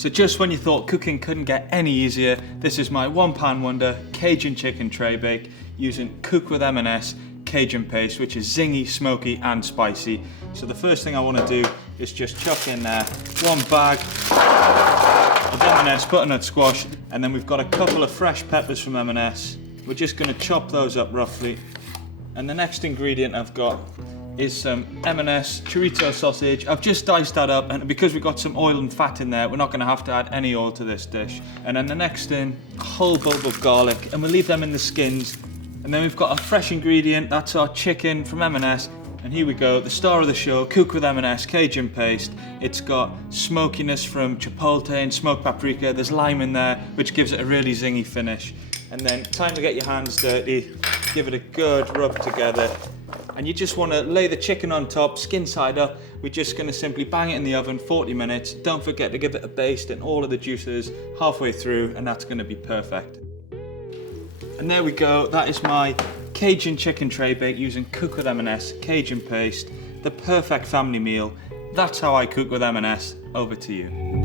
So just when you thought cooking couldn't get any easier, this is my one-pan wonder Cajun chicken tray bake using Cook with M&S Cajun paste, which is zingy, smoky and spicy. So the first thing I want to do is just chuck in there one bag of M&S Butternut Squash, and then we've got a couple of fresh peppers from M&S. We're just going to chop those up roughly. And the next ingredient I've got is some M&S Chorize Sausage. I've just diced that up, and because we've got some oil and fat in there, we're not going to have to add any oil to this dish. And then the next thing, a whole bulb of garlic, and we'll leave them in the skins. And then we've got a fresh ingredient, that's our chicken from M&S. And here we go, the star of the show, Cook with M&S Cajun paste. It's got smokiness from chipotle and smoked paprika. There's lime in there, which gives it a really zingy finish. And then time to get your hands dirty, give it a good rub together. And you just want to lay the chicken on top, skin side up. We're just going to simply bang it in the oven 40 minutes. Don't forget to give it a baste and all of the juices halfway through, and that's going to be perfect. And there we go, that is my Cajun chicken tray bake using Cook with M&S Cajun paste, the perfect family meal. That's how I cook with M&S. Over to you.